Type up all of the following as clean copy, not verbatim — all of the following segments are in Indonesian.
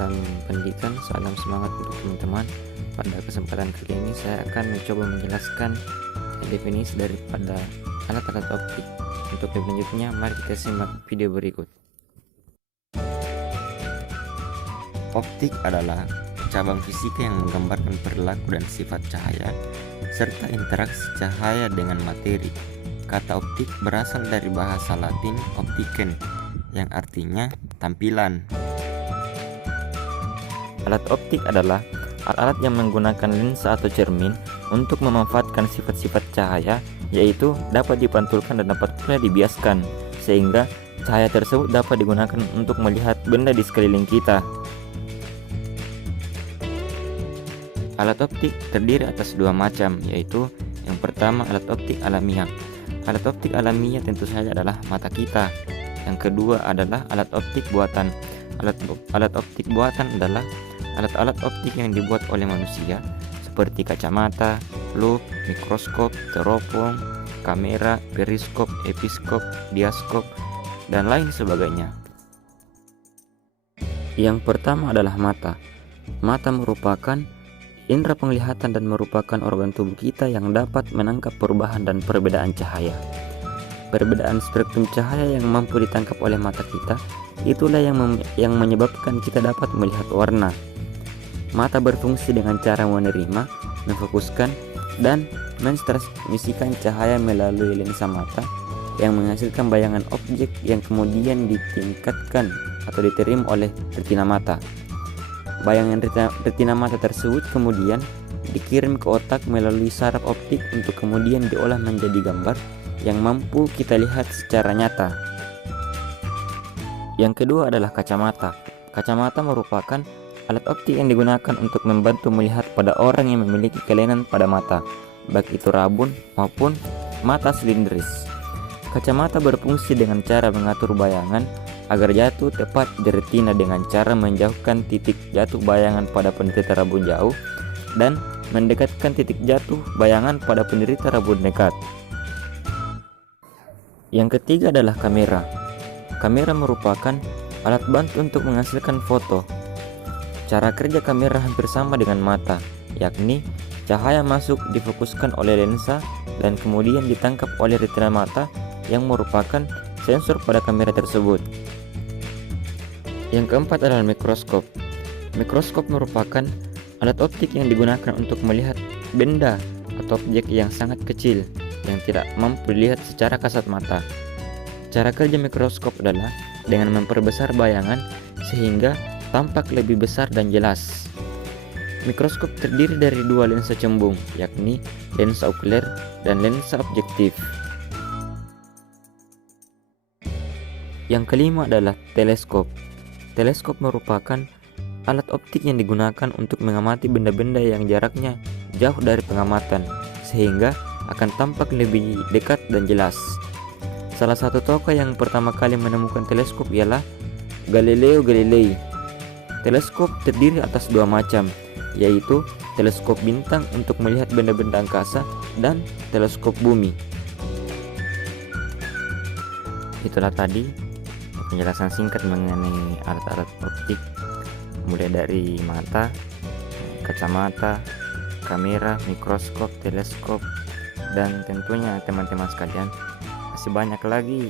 salam pendidikan, salam semangat untuk teman-teman. Pada kesempatan kali ini saya akan mencoba menjelaskan definisi daripada alat-alat optik. Untuk lebih lanjutnya, mari kita simak video berikut. Optik adalah cabang fisika yang menggambarkan perilaku dan sifat cahaya serta interaksi cahaya dengan materi. Kata optik berasal dari bahasa Latin optiken yang artinya tampilan. Alat optik adalah alat-alat yang menggunakan lensa atau cermin untuk memanfaatkan sifat-sifat cahaya, yaitu dapat dipantulkan dan dapat pula dibiaskan, sehingga cahaya tersebut dapat digunakan untuk melihat benda di sekeliling kita. Alat optik terdiri atas dua macam, yaitu yang pertama alat optik alamiah. Alat optik alamiah tentu saja adalah mata kita. Yang kedua adalah alat optik buatan. Alat optik buatan adalah alat-alat optik yang dibuat oleh manusia seperti kacamata, loupe, mikroskop, teropong, kamera, periskop, episkop, diaskop, dan lain sebagainya. Yang pertama adalah mata. Mata merupakan indera penglihatan dan merupakan organ tubuh kita yang dapat menangkap perubahan dan perbedaan cahaya. Perbedaan spektrum cahaya yang mampu ditangkap oleh mata kita, itulah yang menyebabkan kita dapat melihat warna. Mata berfungsi dengan cara menerima, memfokuskan, dan mentransmisikan cahaya melalui lensa mata yang menghasilkan bayangan objek yang kemudian ditingkatkan atau diterima oleh retina mata. Bayangan retina mata tersebut kemudian dikirim ke otak melalui saraf optik untuk kemudian diolah menjadi gambar yang mampu kita lihat secara nyata. Yang kedua adalah kacamata. Kacamata merupakan alat optik yang digunakan untuk membantu melihat pada orang yang memiliki kelainan pada mata, baik itu rabun maupun mata silindris. Kacamata berfungsi dengan cara mengatur bayangan agar jatuh tepat di retina dengan cara menjauhkan titik jatuh bayangan pada penderita rabun jauh dan mendekatkan titik jatuh bayangan pada penderita rabun dekat. Yang ketiga adalah kamera. Kamera merupakan alat bantu untuk menghasilkan foto. Cara kerja kamera hampir sama dengan mata, yakni cahaya masuk difokuskan oleh lensa dan kemudian ditangkap oleh retina mata yang merupakan sensor pada kamera tersebut. Yang keempat adalah mikroskop. Mikroskop merupakan alat optik yang digunakan untuk melihat benda atau objek yang sangat kecil yang tidak mampu dilihat secara kasat mata. Cara kerja mikroskop adalah dengan memperbesar bayangan sehingga tampak lebih besar dan jelas. Mikroskop terdiri dari dua lensa cembung, yakni lensa okuler dan lensa objektif. Yang kelima adalah teleskop. Teleskop merupakan alat optik yang digunakan untuk mengamati benda-benda yang jaraknya jauh dari pengamatan, sehingga akan tampak lebih dekat dan jelas. Salah satu tokoh yang pertama kali menemukan teleskop ialah Galileo Galilei. Teleskop terdiri atas dua macam, yaitu teleskop bintang untuk melihat benda-benda angkasa dan teleskop bumi. Itulah tadi penjelasan singkat mengenai alat-alat optik, mulai dari mata, kacamata, kamera, mikroskop, teleskop, dan tentunya teman-teman sekalian, masih banyak lagi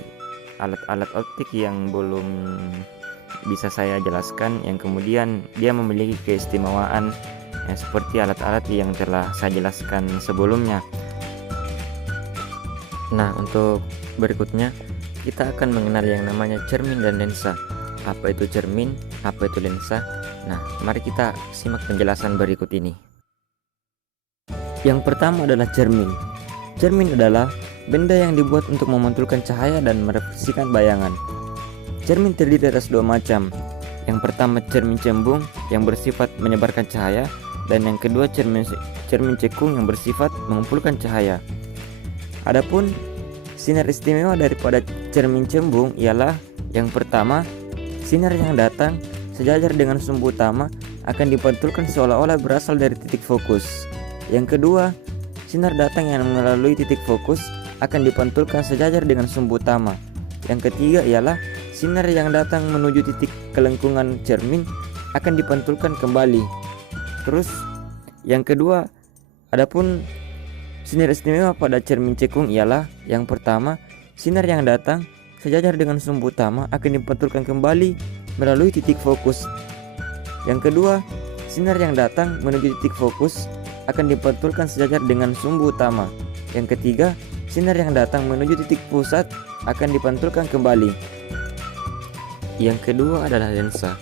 alat-alat optik yang belum bisa saya jelaskan, yang kemudian dia memiliki keistimewaan seperti alat-alat yang telah saya jelaskan sebelumnya. Nah, untuk berikutnya kita akan mengenal yang namanya cermin dan lensa. Apa itu cermin? Apa itu lensa? Nah, mari kita simak penjelasan berikut ini. Yang pertama adalah cermin. Cermin adalah benda yang dibuat untuk memantulkan cahaya dan merefleksikan bayangan. Cermin terdiri atas dua macam. Yang pertama cermin cembung yang bersifat menyebarkan cahaya, dan yang kedua cermin cekung yang bersifat mengumpulkan cahaya. Adapun sinar istimewa daripada cermin cembung ialah yang pertama, sinar yang datang sejajar dengan sumbu utama akan dipantulkan seolah-olah berasal dari titik fokus. Yang kedua, sinar datang yang melalui titik fokus akan dipantulkan sejajar dengan sumbu utama. Yang ketiga ialah sinar yang datang menuju titik kelengkungan cermin akan dipantulkan kembali. Terus yang kedua, adapun sinar istimewa pada cermin cekung ialah yang pertama, sinar yang datang sejajar dengan sumbu utama akan dipantulkan kembali melalui titik fokus. Yang kedua, sinar yang datang menuju titik fokus akan dipantulkan sejajar dengan sumbu utama. Yang ketiga, sinar yang datang menuju titik pusat akan dipantulkan kembali. Yang kedua adalah lensa.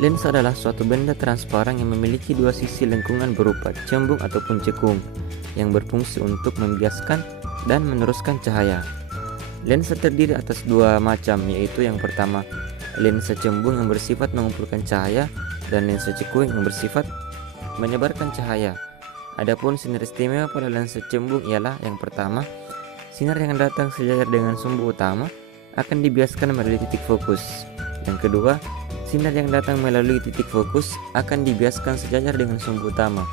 Lensa adalah suatu benda transparan yang memiliki dua sisi lengkungan berupa cembung ataupun cekung yang berfungsi untuk membiaskan dan meneruskan cahaya. Lensa terdiri atas dua macam, yaitu yang pertama lensa cembung yang bersifat mengumpulkan cahaya dan lensa cekung yang bersifat menyebarkan cahaya. Adapun sinar istimewa pada lensa cembung ialah yang pertama, sinar yang datang sejajar dengan sumbu utama akan dibiaskan melalui titik fokus. Yang kedua, sinar yang datang melalui titik fokus akan dibiaskan sejajar dengan sumbu utama.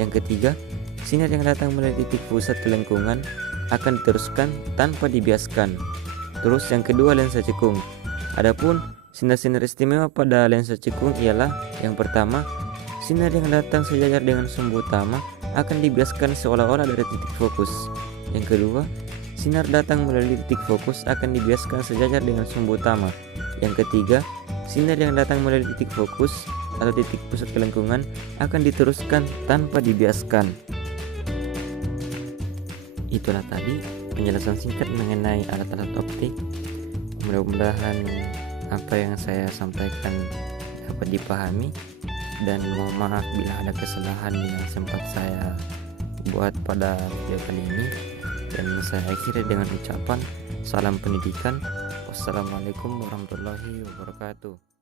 Yang ketiga, sinar yang datang melalui titik pusat kelengkungan akan diteruskan tanpa dibiaskan. Terus yang kedua, lensa cekung. Adapun sinar-sinar istimewa pada lensa cekung ialah yang pertama, sinar yang datang sejajar dengan sumbu utama akan dibiaskan seolah-olah dari titik fokus. Yang kedua, sinar datang melalui titik fokus akan dibiaskan sejajar dengan sumbu utama. Yang ketiga, sinar yang datang melalui titik fokus atau titik pusat kelengkungan akan diteruskan tanpa dibiaskan. Itulah tadi penjelasan singkat mengenai alat-alat optik. Mudah-mudahan apa yang saya sampaikan dapat dipahami, dan mohon maaf bila ada kesalahan yang sempat saya buat pada video kali ini. Dan saya akhiri dengan ucapan salam pendidikan. Wassalamualaikum warahmatullahi wabarakatuh.